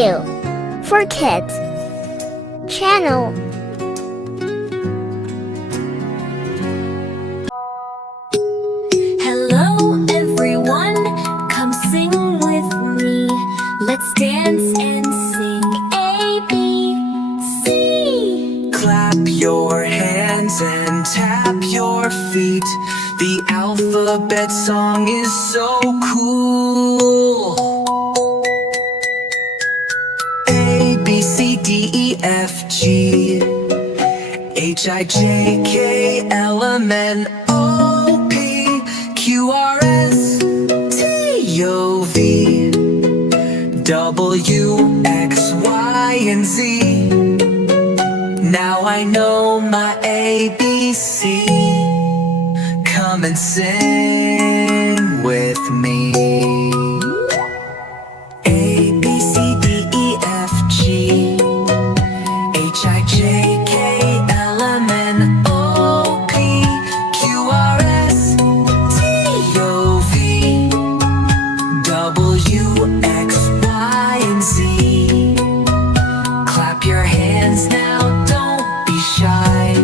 Miu for Kids channel. Hello everyone, come sing with me. Let's dance and sing A, B, C. Clap your hands and tap your feet. The alphabet song is so cool. A, B, C, D, E, F, G, H, I, J, K, L, M, N, O, P, Q, R, S, T, U, V, W, X, Y, and Z. Now I know my ABC. Come and sing with me. A, B, C, D, E, F, G, H, I, J, K, L, M, N, O, P, Q, R, S, T, U, V, W, X, Y, and Z. Clap your hands now, don't be shy.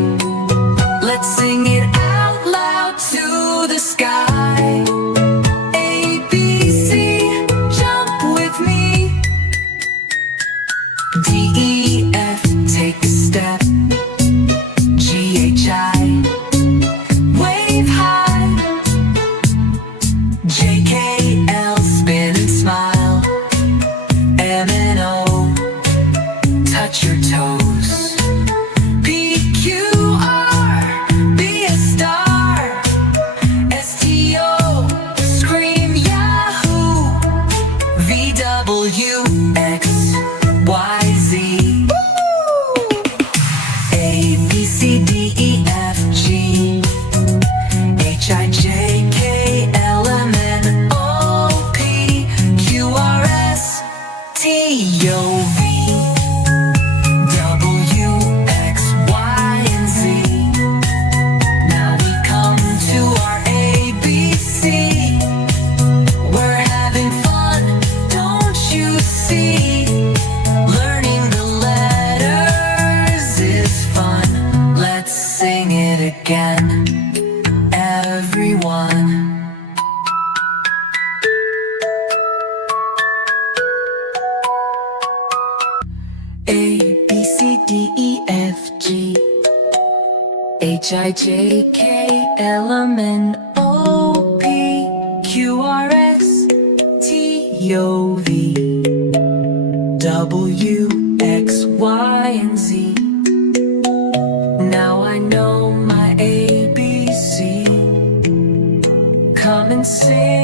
Let's sing it out loud to the sky. A, B, C, jump with me. D, E, F, take a step. G, H, I, wave high. J, K, L, spin and smile. M, N, O, touch your toes. P, Q, R, be a star. S, T, O, scream Yahoo. V, W, X, Y, Z. A, B, C, D, E, F, G, H, I, J, K, L, M, N, O, P, Q, R, S, T, U, V, W, X, Y, and Z. Now we come to our ABC. We're having fun, don't you see? Learning the letters is fun. Let's sing it again, everyone. A, B, C, D, E, F, G, H, I, J, K, L, M, N, O, P, Q, R, S, T, U, V, W, X, Y, and Z. Now I know my ABC. Come and sing